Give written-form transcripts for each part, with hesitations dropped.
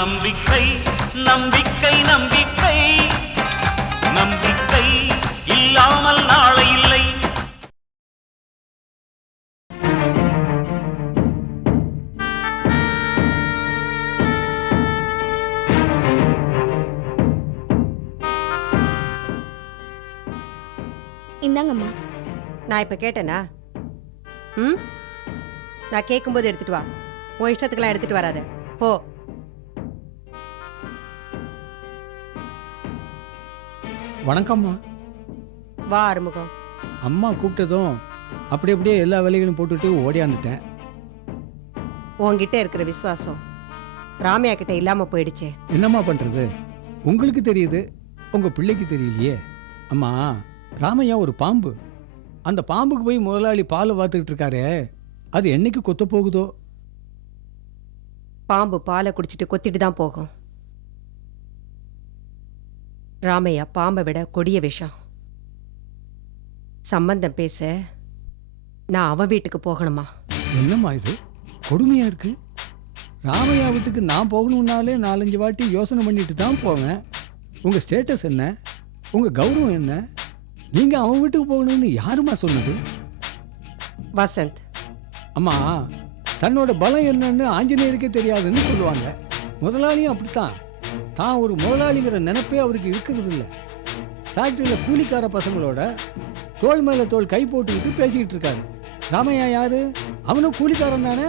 நம்பிக்கை நம்பிக்கை நம்பிக்கை நம்பிக்கை இல்லாமல் நாளை இல்லை. இந்தாங்கம்மா. நான் இப்ப கேட்டேனா? நான் கேட்கும்போது எடுத்துட்டு வா. உன் இஷ்டத்துக்கெல்லாம் எடுத்துட்டு வராத. போ. வணக்கம்மா. வா ஆறுமுகம். அம்மா கூப்பிட்டதும் அப்படியே எல்லா வேலைகளும் போட்டுட்டு ஓடியாந்துட்டேன். உன்கிட்ட இருக்கிற விசுவாசம் ராமையா கிட்ட இல்லாம போயிடுச்சே. என்னம்மா பண்றது? உங்களுக்கு தெரியுது, உங்க பிள்ளைக்கு தெரியலையே. அம்மா, ராமையா ஒரு பாம்பு. அந்த பாம்புக்கு போய் முதலாளி பாலை பார்த்துக்கிட்டு இருக்காரே, அது என்னைக்கு கொத்த போகுதோ? பாம்பு பாலை குடிச்சிட்டு கொத்திட்டு தான் போகும். ராமையா பாம்பை விட கொடிய விஷம். சம்பந்தம் பேச நான் அவன் வீட்டுக்கு போகணுமா? என்னம்மா இது கொடுமையா இருக்கு? ராமையா வீட்டுக்கு நான் போகணும்னாலே 4-5 வாட்டி யோசனை பண்ணிட்டு தான் போவேன். உங்க ஸ்டேட்டஸ் என்ன, உங்க கௌரவம் என்ன? நீங்க அவன் வீட்டுக்கு போகணும்னு யாருமா சொன்னது? வசந்த். அம்மா, தன்னோட பலம் என்னன்னு ஆஞ்சநேயருக்கே தெரியாதுன்னு சொல்லுவாங்க. முதலாளியும் அப்படித்தான். தான் ஒரு முதலாளிங்கிற நினைப்பே அவருக்கு இருக்கிறது இல்லை. ஃபேக்டரியில் கூலிக்கார பசங்களோட தோள் மேல தோள் கை போட்டுக்கிட்டு பேசிக்கிட்டு இருக்காரு. ராமையா யாரு? அவனும் கூலிக்காரன் தானே.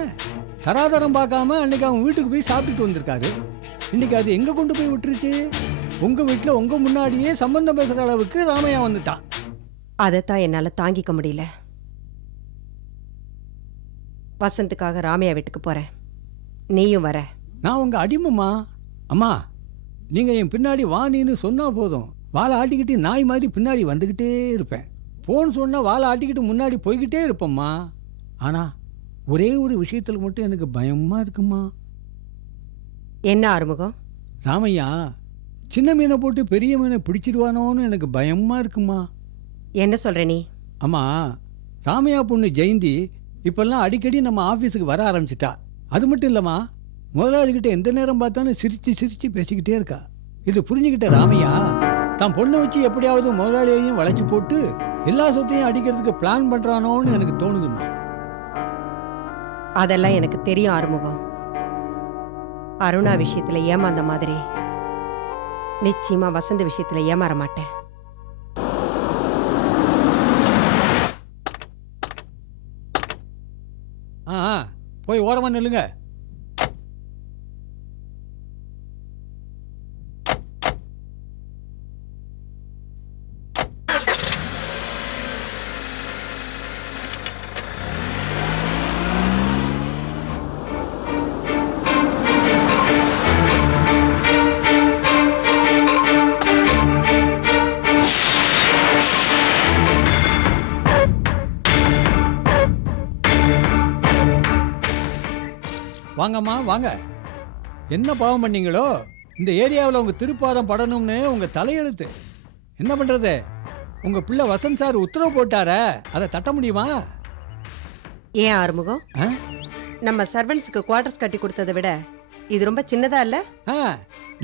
தராதரம் பார்க்காம அன்னைக்கு அவன் வீட்டுக்கு போய் சாப்பிட்டுட்டு வந்திருக்காரு. இன்னைக்கு அது எங்க கொண்டு போய் விட்டுருச்சு? உங்க வீட்டில் உங்க முன்னாடியே சம்பந்தம் பேசுற அளவுக்கு ராமையா வந்துட்டான். அதைத்தான் என்னால தாங்கிக்க முடியல. வசந்துக்காக ராமையா வீட்டுக்கு போறேன். நீயும் வர. நான் உங்க அடிமைமா. அம்மா, நீங்க என் பின்னாடி வாணின்னு சொன்னா போதும், வாழை ஆட்டிக்கிட்டு நாய் மாதிரி பின்னாடி வந்துக்கிட்டே இருப்பேன். போன்னு சொன்னா வாழை ஆட்டிக்கிட்டு முன்னாடி போய்கிட்டே இருப்பேம்மா. ஆனா ஒரே ஒரு விஷயத்துல மட்டும் எனக்கு பயமா இருக்குமா. என்ன ஆறுமுகம்? ராமையா சின்ன மீனை போட்டு பெரிய மீனை பிடிச்சிடுவானோன்னு எனக்கு பயமா இருக்குமா. என்ன சொல்ற நீ? அம்மா, ராமையா பொண்ணு ஜெயந்தி இப்பெல்லாம் அடிக்கடி நம்ம ஆஃபீஸுக்கு வர ஆரம்பிச்சிட்டா. அது மட்டும் இல்லம்மா, முதலாளிகிட்ட எந்த நேரம் பார்த்தாலும் சிரிச்சு சிரிச்சு பேசிக்கிட்டே இருக்கா. இது புரிஞ்சுக்கிட்ட ராமையா தான் பொண்ணை வச்சு எப்படியாவது முதலாளியையும் வளைச்சு போட்டு எல்லா சொத்தையும் அடிக்கிறதுக்கு பிளான் பண்றானோன்னு எனக்கு தோணுதுமா. அதெல்லாம் எனக்கு தெரியும் ஆறுமுகம். அருணா விஷயத்துல ஏமாந்த மாதிரி நிச்சயமா வசந்த விஷயத்துல ஏமாற மாட்டேன். போய் ஓரமா நில்லுங்க. வாங்கம்மா வாங்க. என்ன பாவம் பண்ணீங்களோ? இந்த ஏரியாவில் உங்க திருப்பாதம் படணும்னு உங்க தலையெழுத்து. என்ன பண்றது? உங்க பிள்ளை வசந்த் சார் உத்தரவு போட்டார, அதை தட்ட முடியுமா? ஏன் ஆறுமுகம், நம்ம சர்வன்ட்ஸுக்கு குவார்டர்ஸ் கட்டி கொடுத்ததை விட இது ரொம்ப சின்னதா இல்ல?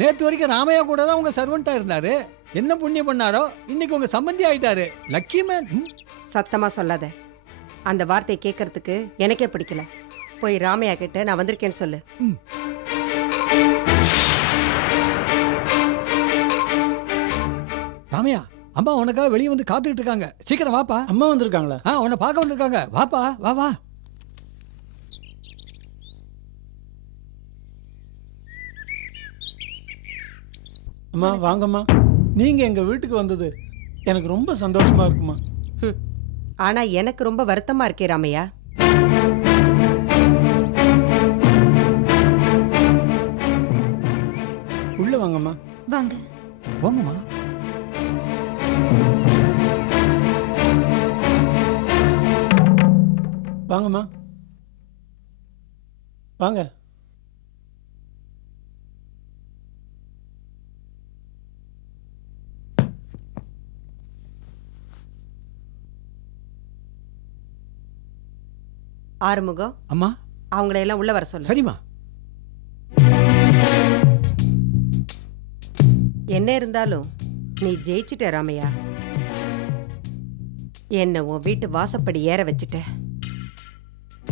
நேற்று வரைக்கும் ராமையா கூட தான் உங்க சர்வெண்டா இருந்தாரு. என்ன புண்ணியம் பண்ணாரோ இன்னைக்கு உங்க சம்பந்தி ஆயிட்டாரு. Lucky man. சத்தமா சொல்லாத. அந்த வார்த்தையை கேட்கறதுக்கு எனக்கே பிடிக்கல. போய் ராமையா கிட்ட நான் வந்திருக்கேன்னு சொல்லு. ராமையா, அம்மா உனக்காக வெளியே வந்து காத்துக்கிட்டு இருக்காங்க. சீக்கிரம் வாப்பா. அம்மா வந்திருக்காங்களா? உன்னை பார்க்க வந்திருக்காங்க. வாப்பா, வா வா. அம்மா வாங்கம்மா. நீங்க எங்க வீட்டுக்கு வந்தது எனக்கு ரொம்ப சந்தோஷமா இருக்குமா. ஆனா எனக்கு ரொம்ப வருத்தமா இருக்கே ராமையா. உள்ள வாங்கம்மா. வாங்க. போங்கம்மா. வாங்கம்மா வாங்க. ஆறுமுகம், அம்மா அவங்களை எல்லாம் உள்ள வர சொல்லு. சரிம்மா. என்ன இருந்தாலும் நீ ஜெயிச்சிட்ட ராமையா. என்ன உன் வீட்டு வாசப்படி ஏற வச்சுட்ட.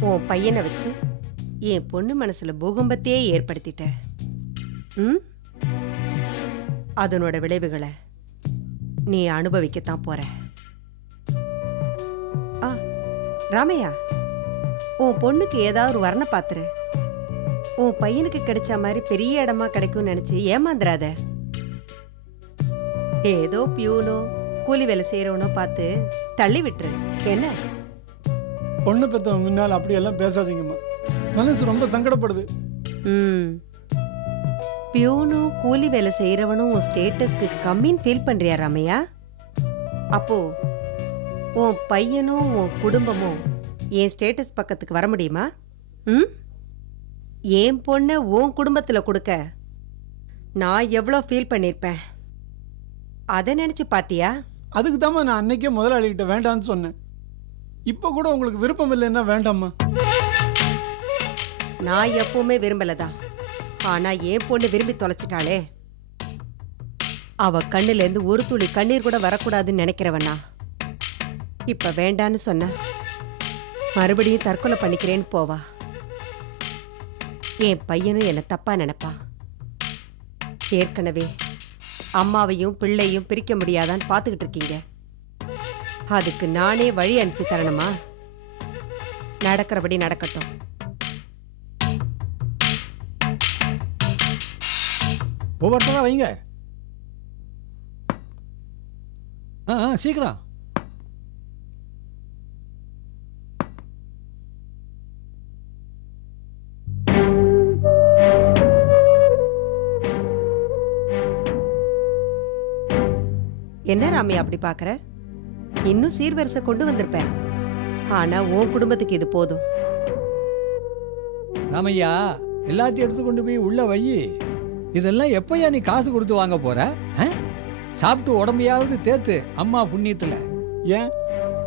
உன் பையனை வச்சு என் பொண்ணு மனசுல பூகம்பத்தையே ஏற்படுத்திட்ட. அதனோட விளைவுகளை நீ அனுபவிக்கத்தான் போற. ராமையா, உன் பொண்ணுக்கு ஏதாவது ஒரு வரணை பாத்துரு. உன் பையனுக்கு கிடைச்ச மாதிரி பெரிய இடமா கிடைக்கும்னு நினைச்சு ஏமாந்துராத. ஏதோ பியூனோ கூலி வேலை செய்யறவனோ பார்த்து தள்ளி விட்டுரு. என்ன பொண்ணு பெத்த முன்னால் அப்படியெல்லாம் பேசாதீங்கம்மா, மனசு ரொம்ப சங்கடப்படுது. பியூனும் கூலி வேலை செய்யறவனும் உன் ஸ்டேட்டஸ்க்கு கம்மின்னு ஃபீல் பண்றியா ராமையா? அப்போ உன் பையனும் உன் குடும்பமும் என் ஸ்டேட்டஸ் பக்கத்துக்கு வர முடியுமா? என் பொண்ணை உன் குடும்பத்துல கொடுக்க நான் எவ்வளோ ஃபீல் பண்ணிருப்பேன். அதை நினைச்சு பாத்தியா? அதுக்கு தாம்மா நான் அன்னைக்கே முதலாளிகிட்ட வேண்டான்னு சொன்னேன். இப்போ கூட உங்களுக்கு விருப்பம் இல்லைன்னா வேண்டாம்மா. நான் எப்பவுமே விரும்பலதான். ஆனா என் பொண்ணு விரும்பி தொலைச்சிட்டாளே. அவ கண்ணுல இருந்து ஒரு துளி கண்ணீர் கூட வரக்கூடாதுன்னு நினைக்கிறவனா இப்ப வேண்டான்னு சொன்ன மறுபடியும் தற்கொலை பண்ணிக்கிறேன்னு போவா. என் பையனும் என்ன தப்பா நினைப்பா. ஏற்கனவே அம்மாவையும் பிள்ளையும் பிரிக்க முடியாதான்னு பாத்துக்கிட்டு இருக்கீங்க. அதுக்கு நானே வழி அனுப்பிச்சு தரணுமா? நடக்கிறபடி நடக்கட்டும். ஒவ்வொருத்தரா வைங்க. சீக்கிரம். என்ன ராமையா அப்படி பாக்குற? இன்னும் சீர்வரிசை கொண்டு வந்திருப்பேன். ஆனா உன் குடும்பத்துக்கு இது போதும். ராமையா, எல்லாத்தையும் எடுத்து கொண்டு போய் உள்ள வை. இதெல்லாம் எப்பயா நீ காசு கொடுத்து வாங்க போற? சாப்பிட்டு உடம்பையாவது தேத்து அம்மா புண்ணியத்துல. ஏன்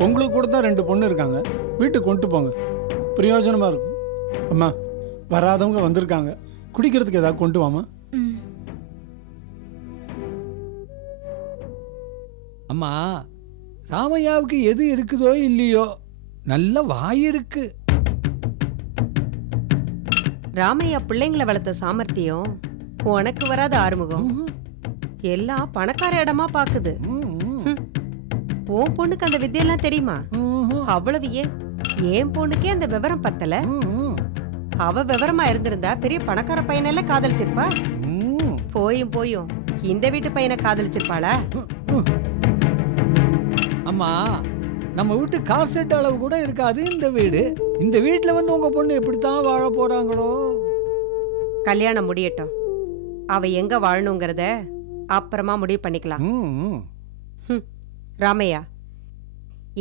உங்களுக்கு கூட தான் 2 பொண்ணு இருக்காங்க, வீட்டுக்கு கொண்டு போங்க, பிரயோஜனமா இருக்கும். அம்மா, வராதவங்க வந்திருக்காங்க, குடிக்கிறதுக்கு ஏதாவது கொண்டு வாமா. அம்மா, ராமையாவுக்கு எது இருக்குதோ இல்லையோ நல்ல வாய் இருக்கு. ராமையா பிள்ளைங்களை வளர்த்த சாமர்த்தியம் உனக்கு வராத ஆறுமுகம். எல்லாம் பணக்கார இடமா பாக்குது. உன் பொண்ணுக்கு அந்த வித்தியெல்லாம் தெரியுமா? அவ்வளவு ஏன் என் பொண்ணுக்கே அந்த விவரம் பத்தல. அவ விவரமா இருந்திருந்தா பெரிய பணக்கார பையனெல்லாம் காதலிச்சிருப்பா. போயும் போயும் இந்த வீட்டு பையனை காதலிச்சிருப்பாளா? அம்மா, நம்ம வீட்டு கார் செட் அளவு கூட இருக்காது இந்த வீடு. இந்த வீட்டுல வந்து உங்க பொண்ணு எப்படித்தான் வாழ போறாங்களோ. கல்யாணம் முடியட்டும். அவ எங்க வாழணுங்கிறத அப்புறமா முடிவு பண்ணிக்கலாம். ராமையா,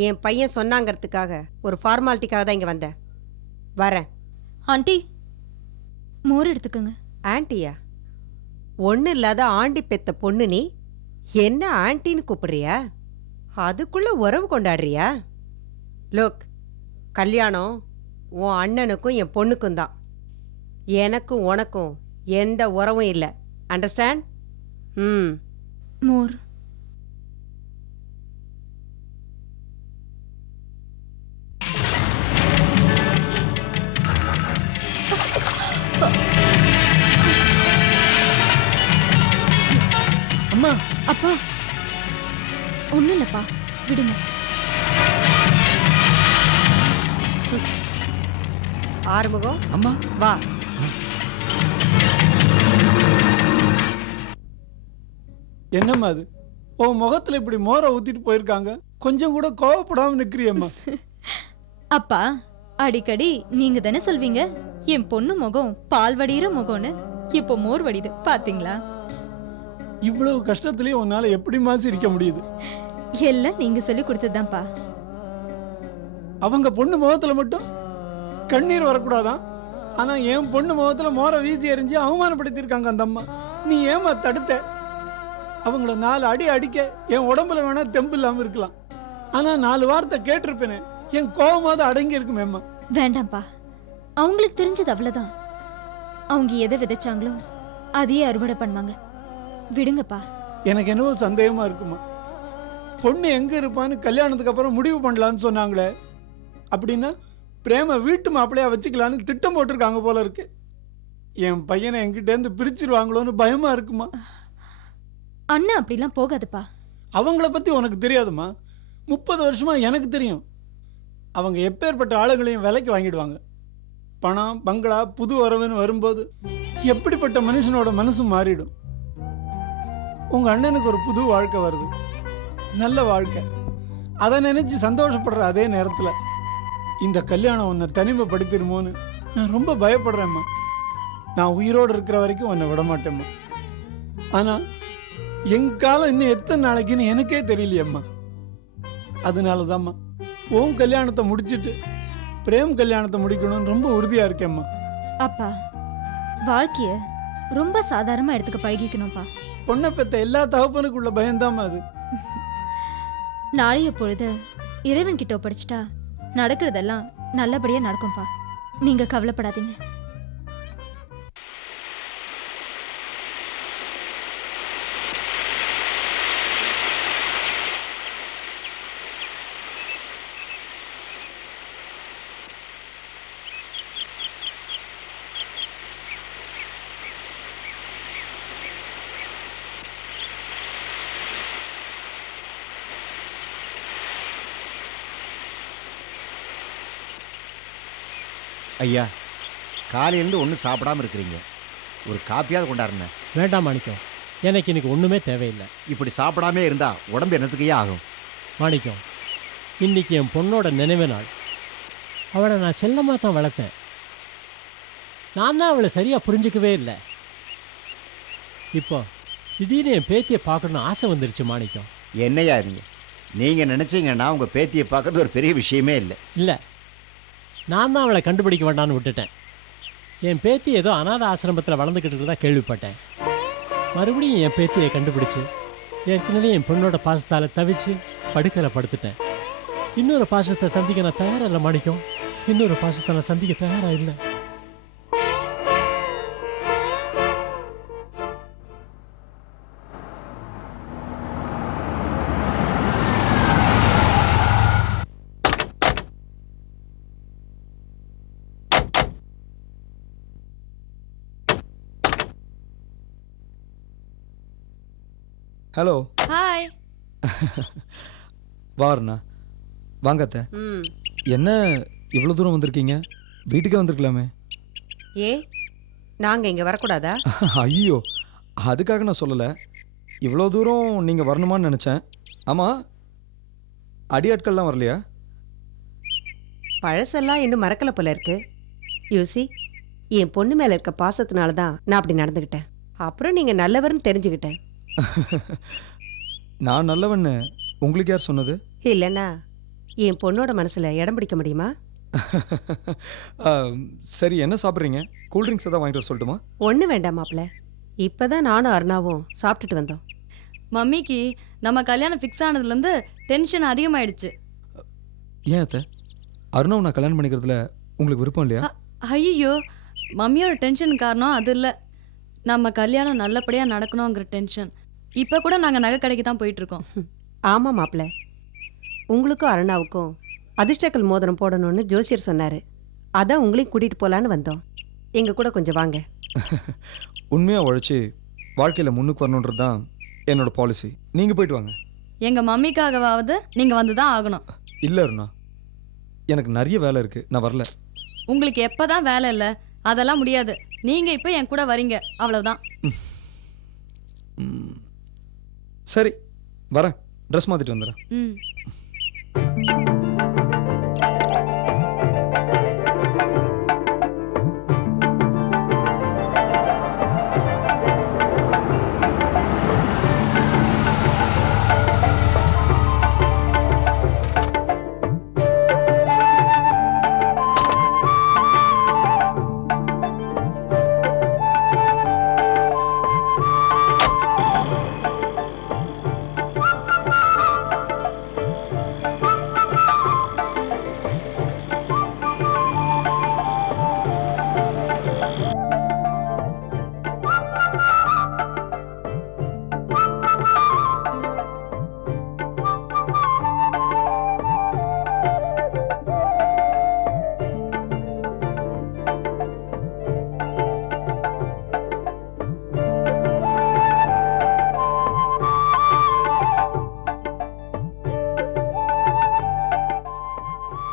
என் பையன் சொன்னாங்கிறதுக்காக ஒரு ஃபார்மாலிட்டிக்காக தான் இங்க வந்தேன். வரேன். ஆண்டி, மோர் எடுத்துக்கோங்க. ஆண்டியா? ஒண்ணு இல்லாத ஆண்டி பெத்த பொண்ணு நீ என்ன ஆண்டின்னு கூப்பிடுறியா? அதுக்குள்ள உறவு கொண்டாடுறியா? லோக், கல்யாணம் உன் அண்ணனுக்கும் என் பொண்ணுக்கும் தான். எனக்கும் உனக்கும் எந்த உறவும் இல்லை. அண்டர்ஸ்டாண்ட்? மோர். அம்மா. அப்பா, ஒண்ணும் இல்லப்பா, விடுங்க. ஆறுமுகம், அம்மா வா. என்னம்மா அது? உன் முகத்துல இப்படி மோரை ஊத்திட்டு போயிருக்காங்க, கொஞ்சம் கூட கோவப்படாம நிக்கிறியம்மா. அப்பா, அடிக்கடி நீங்க தானே சொல்வீங்க என் பொண்ணு முகம் பால் வடிகிற முகம்னு. இப்போ மோர் வடிது பாத்தீங்களா? இவ்வளவு கஷ்டத்திலயும் உன்னால எப்படிமா சிரிக்க முடியுது? எல்லாம் நீங்க சொல்லி கொடுத்ததுதான்ப்பா. அவங்க பொண்ணு முகத்துல மட்டும் கண்ணீர் வரக்கூடாதான், ஆனா என் பொண்ணு முகத்துல மோரை வீசி எறிஞ்சு அவமானப்படுத்திருக்காங்க அந்த அம்மா. நீ ஏமா தடுத்த? அவங்கள 4 அடி அடிக்க என் உடம்புல வேணா தெம்பு இல்லாம இருக்கலாம், ஆனா 4 வார்த்தை கேட்டிருப்பேனே, என் கோபமாவது அடங்கி இருக்குமேம்மா. வேண்டாம்ப்பா, அவங்களுக்கு தெரிஞ்சது அவ்வளவுதான். அவங்க எதை விதைச்சாங்களோ அதையே அறுவடை பண்ணுவாங்க. விடுங்கப்பா. எனக்கு என்னவோ சந்தேகமா இருக்குமா. பொண்ணு எங்க இருப்பான்னு கல்யாணத்துக்கு அப்புறம் முடிவு பண்ணலான்னு சொன்னாங்களே, அப்படின்னா பிரேம வீட்டு மாப்பிள்ளையா வச்சுக்கலான்னு திட்டம் போட்டிருக்காங்க போல இருக்கு. என் பையனை என்கிட்டேருந்து பிரிச்சிருவாங்களோன்னு பயமா இருக்குமா. அண்ணா அப்படிலாம் போகாதுப்பா. அவங்கள பத்தி உனக்கு தெரியாதுமா. 30 வருஷமா எனக்கு தெரியும். அவங்க எப்பேற்பட்ட ஆளுங்களையும் விலைக்கு வாங்கிடுவாங்க. பணம், பங்களா, புது வரவுன்னு வரும்போது எப்படிப்பட்ட மனுஷனோட மனசு மாறிடும். உங்க அண்ணனுக்கு ஒரு புது வாழ்க்கை வருது, நல்ல வாழ்க்கை. அதை நினைச்சு சந்தோஷப்படுற அதே நேரத்தில் இந்த கல்யாணம் உன்னை தனிமைப்படுத்திடுமோன்னு நான் ரொம்ப பயப்படுறேம்மா. நான் உயிரோடு இருக்கிற வரைக்கும் உன்னை விட மாட்டேம்மா. ஆனால் என் காலம் இன்னும் எத்தனை நாளைக்குன்னு எனக்கே தெரியலையம்மா. அதனால தான்மா உன் கல்யாணத்தை முடிச்சிட்டு பிரேம் கல்யாணத்தை முடிக்கணும்னு ரொம்ப உறுதியாக இருக்கேம்மா. அப்பா, வாழ்க்கைய ரொம்ப சாதாரணமா எடுத்துக்க பழகிக்கணும்ப்பா. பொண்ணை பெத்த எல்லா தகப்பனுக்குள்ள பயந்தாம்மா அது. நாளைய பொழுது இறைவன் கிட்ட ஒப்படைச்சிட்டா நடக்கிறதெல்லாம் நல்லபடியா நடக்கும்பா. நீங்க கவலைப்படாதீங்க. ஐயா, காலையிலேருந்து ஒன்றும் சாப்பிடாம இருக்கிறீங்க. ஒரு காப்பியாவது கொண்டாருண்ணே. வேண்டாம் மாணிக்கம், எனக்கு இன்னைக்கு ஒன்றுமே தேவையில்லை. இப்படி சாப்பிடாமே இருந்தா உடம்பு என்னத்துக்கையே ஆகும். மாணிக்கம், இன்னைக்கு என் பொண்ணோட நினைவு நாள். அவளை நான் செல்லமாக தான் வளர்த்தேன். நான் தான் அவளை சரியாக புரிஞ்சிக்கவே இல்லை. இப்போ திடீர்னு என் பேத்தியை பார்க்கணுன்னு ஆசை வந்துருச்சு மாணிக்கம். என்னையா நீங்கள் நினச்சிங்கன்னா உங்கள் பேத்தியை பார்க்கறது ஒரு பெரிய விஷயமே இல்லை. இல்லை, நான் தான் அவளை கண்டுபிடிக்க வேண்டான்னு விட்டுட்டேன். என் பேத்தி ஏதோ அநாத ஆசிரமத்தில் வளர்ந்துக்கிட்டு இருக்கிறதா கேள்விப்பட்டேன். மறுபடியும் என் பேத்தியை கண்டுபிடிச்சு ஏற்கனவே என் பொண்ணோட பாசத்தால் தவிச்சு படுக்கையில் படுத்துட்டேன். இன்னொரு பாசத்தை சந்திக்க நான் தயாராக இல்லை மாணிக்கம். இன்னொரு பாசத்தை நான் சந்திக்க தயாராக இல்லை. ஹலோ. ஹாய். வாருண்ணா, வாங்க அத்தை. என்ன இவ்வளோ தூரம் வந்திருக்கீங்க? வீட்டுக்கே வந்திருக்கலாமே. ஏ, நாங்கள் இங்கே வரக்கூடாதா? ஐயோ, அதுக்காக நான் சொல்லலை. இவ்வளோ தூரம் நீங்கள் வரணுமான்னு நினச்சேன். ஆமாம், அடியாட்கள்லாம் வரலையா? பழசெல்லாம் இன்னும் மறக்கலை போல இருக்கு. யூசி, என் பொண்ணு மேலே இருக்க பாசத்தினால தான் நான் அப்படி நடந்துக்கிட்டேன். அப்புறம் நீங்கள் நல்லவர்னு தெரிஞ்சுக்கிட்டேன். நான் நல்லவன்னு உங்களுக்கு யார் சொன்னது? இல்லைன்னா என் பொண்ணோட மனசில் இடம் பிடிக்க முடியுமா? சரி, என்ன சாப்பிட்றீங்க? கூல்ட்ரிங்க்ஸ் எதாவது வாங்கிட்டு வர சொல்லட்டுமா? ஒன்றும் வேண்டாம் மாப்பிள்ள. இப்போ தான் நானும் அருணாவும் சாப்பிட்டுட்டு வந்தோம். மம்மிக்கு நம்ம கல்யாணம் ஃபிக்ஸ் ஆனதுலேருந்து டென்ஷன் அதிகமாயிடுச்சு. ஏன் அத்தை, அருணாவை நான் கல்யாணம் பண்ணிக்கிறதுல உங்களுக்கு விருப்பம் இல்லையா? ஐயோ, மம்மியோட டென்ஷன் காரணம் அது இல்லை. நம்ம கல்யாணம் நல்லபடியாக நடக்கணுங்கிற டென்ஷன். இப்போ கூட நாங்கள் நகை கடைக்கு தான் போயிட்டுருக்கோம். ஆமாம் மாப்பிள்ள, உங்களுக்கும் அருணாவுக்கும் அதிர்ஷ்டக்கல் மோதிரம் போடணும்னு ஜோசியர் சொன்னார். அதான் உங்களையும் கூட்டிகிட்டு போகலான்னு வந்தோம். எங்கள் கூட கொஞ்சம் வாங்க. உண்மையாக உழைச்சி வாழ்க்கையில் முன்னுக்கு வரணுன்றது தான் என்னோட பாலிசி. நீங்கள் போயிட்டு வாங்க. எங்கள் மம்மிக்காகவாவது நீங்கள் வந்து தான் ஆகணும். இல்லை அருணா, எனக்கு நிறைய வேலை இருக்குது, நான் வரல. உங்களுக்கு எப்போ தான் வேலை இல்லை? அதெல்லாம் முடியாது. நீங்கள் இப்போ என் கூட வரீங்க, அவ்வளோதான். சரி, வரேன். ட்ரெஸ் மாற்றிட்டு வந்துடுறேன். ம்.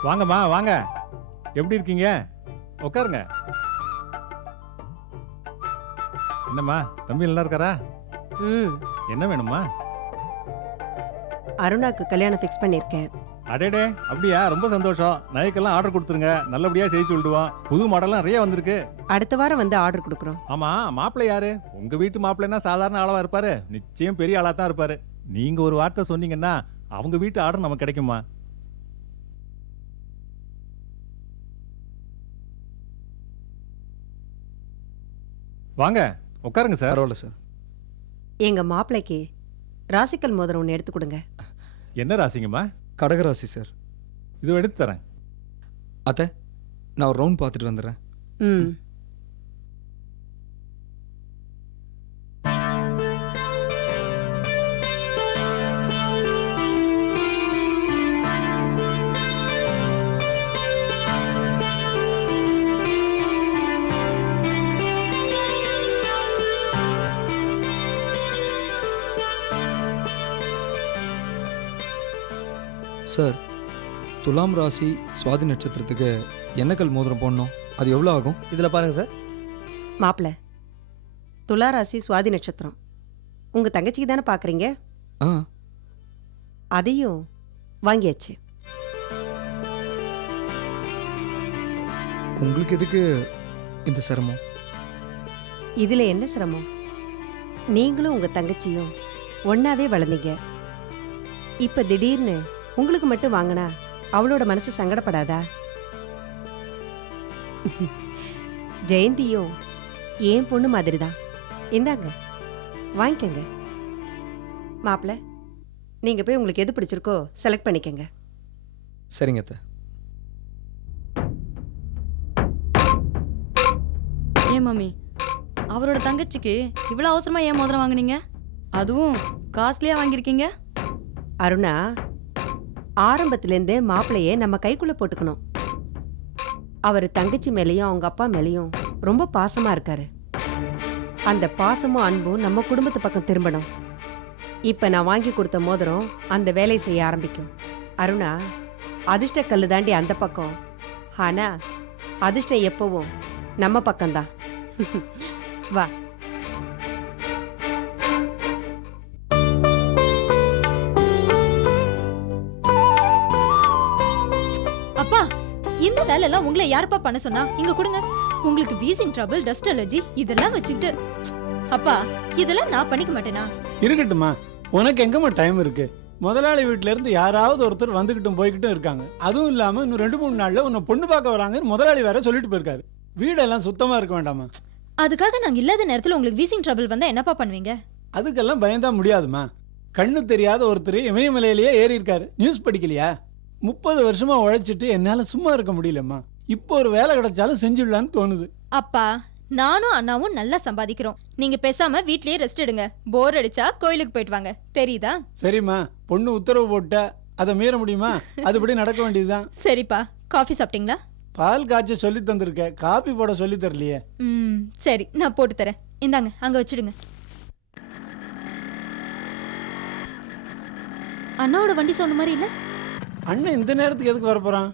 வாங்கம்மா வாங்க, எப்படி இருக்கீங்க? உட்காருங்க. என்னம்மா தம்பி நல்லா இருக்காரா? ம் என்ன வேணுமா? அருணாக்கு கல்யாணம் ஃபிக்ஸ் பண்ணியிருக்கேன். அடேடே, அப்படியா? ரொம்ப சந்தோஷம். நகைக்கெல்லாம் ஆர்டர் கொடுத்துருங்க, நல்லபடியா செய்து சொல்லிடுவோம். புது மாடல்லாம் நிறைய வந்திருக்கு. அடுத்த வாரம் வந்து ஆர்டர் கொடுக்குறோம். ஆமா, மாப்பிள்ளை யாரு? உங்க வீட்டு மாப்பிள்ளைன்னா சாதாரண ஆளவா இருப்பாரு? நிச்சயம் பெரிய ஆளா தான் இருப்பாரு. நீங்க ஒரு வார்த்தை சொன்னீங்கன்னா அவங்க வீட்டு ஆர்டர் நமக்கு கிடைக்குமா? வாங்க உட்காருங்க சார். பரவாயில்ல சார். எங்க மாப்பிள்ளைக்கு ராசிக்கல் மோதிரம் ஒன்று எடுத்து கொடுங்க. என்ன ராசிங்கம்மா? கடகராசி சார். இது எடுத்து தரேன். அத்தை, நான் ஒரு ரவுண்ட் பார்த்துட்டு வந்துடுறேன். ம் சார், துலாம் ராசி சுவாதி நட்சத்திரத்துக்கு எண்ணக்கல் மோதிரம் போடணும். அது எவ்வளோ ஆகும்? இதில் பாருங்க சார். மாப்பிள்ளை, துலா ராசி சுவாதி நட்சத்திரம். உங்க தங்கச்சிக்கு தானே பார்க்குறீங்க? ஆ, அதையும் வாங்கியாச்சு. உங்களுக்கு எதுக்கு இந்த சிரமம்? இதுல என்ன சிரமம்? நீங்களும் உங்க தங்கச்சியும் ஒன்னாவே வளர்ந்தீங்க. இப்ப திடீர்னு உங்களுக்கு மட்டும் வாங்கினா அவளோட மனசு சங்கடப்படாதா? ஜெயந்தியும் ஏன் பொண்ணு மாதிரி தான். இந்தாங்க, வாங்கிக்கங்க. மாப்பிள்ள, நீங்க போய் உங்களுக்கு எது பிடிச்சிருக்கோ செலக்ட் பண்ணிக்கங்க. சரிங்க அத்தை. ஏன் மம்மி, அவரோட தங்கச்சிக்கு இவ்வளோ அவசரமா ஏன் மோதிரம் வாங்குனீங்க? அதுவும் காஸ்ட்லியா வாங்கியிருக்கீங்க. அருணா, ஆரம்பத்திலேருந்தே மாப்பிள்ளையே நம்ம கைக்குள்ள போட்டுக்கணும். அவர் தங்கச்சி மேலேயும் அவங்க அப்பா மேலேயும் ரொம்ப பாசமா இருக்காரு. அந்த பாசமும் அன்பும் நம்ம குடும்பத்து பக்கம் திரும்பணும். இப்ப நான் வாங்கி கொடுத்த மோதிரம் அந்த வேலையை செய்ய ஆரம்பிக்கும். அருணா, அதிர்ஷ்ட கல்லு தாண்டி அந்த பக்கம், ஆனா அதிர்ஷ்டம் எப்பவும் நம்ம பக்கம்தான். வா. அப்பா, இந்த வேலை எல்லாம் உங்களை யாருப்பா பண்ண சொன்னா? இங்க கொடுங்க. உங்களுக்கு வீசிங் ட்ரபிள், டஸ்ட் அலர்ஜி இதெல்லாம் வச்சுக்கிட்டு. அப்பா, இதெல்லாம் நான் பண்ணிக்க மாட்டேனா? இருக்கட்டுமா, உனக்கு எங்கம்மா டைம் இருக்கு? முதலாளி வீட்டுல இருந்து யாராவது ஒருத்தர் வந்துகிட்டும் போய்கிட்டும் இருக்காங்க. அதுவும் இல்லாம இன்னும் 2-3 நாள்ல உன்னை பொண்ணு பார்க்க வராங்கன்னு முதலாளி வேற சொல்லிட்டு போயிருக்காரு. வீடெல்லாம் சுத்தமா இருக்க வேண்டாமா? அதுக்காக நாங்க இல்லாத நேரத்துல உங்களுக்கு வீசிங் ட்ரபிள் வந்தா என்னப்பா பண்ணுவீங்க? அதுக்கெல்லாம் பயந்தா முடியாதுமா. கண்ணு தெரியாத ஒருத்தர் இமயமலையிலேயே ஏறி இருக்காரு. நியூஸ் படிக்கலையா? 30 வருஷமா உழைச்சிட்டு என்னால சும்மா இருக்க முடியலம்மா. இப்போ ஒரு வேலை கிடைச்சாலும் செஞ்சுடலான்னு தோணுது. அப்பா, நானும் அண்ணாவும் நல்லா சம்பாதிக்கிறோம். நீங்க பேசாம வீட்லயே ரெஸ்ட் எடுங்க. போர் அடிச்சா கோயிலுக்கு போயிட்டு வாங்க, தெரியுதா? சரிம்மா, பொண்ணு உத்தரவு போட்ட அதை மீற முடியுமா? அதுபடி நடக்க வேண்டியதுதான். சரிப்பா, காஃபி சாப்பிட்டீங்களா? பால் காய்ச்ச சொல்லி தந்திருக்க, காபி போட சொல்லி தரலையே. சரி, நான் போட்டு தரேன். இந்தாங்க, அங்க வச்சிடுங்க. அண்ணாவோட வண்டி சவுண்ட் மாதிரி இல்ல? அண்ணன் இந்த நேரத்துக்கு எதுக்கு வர போறான்?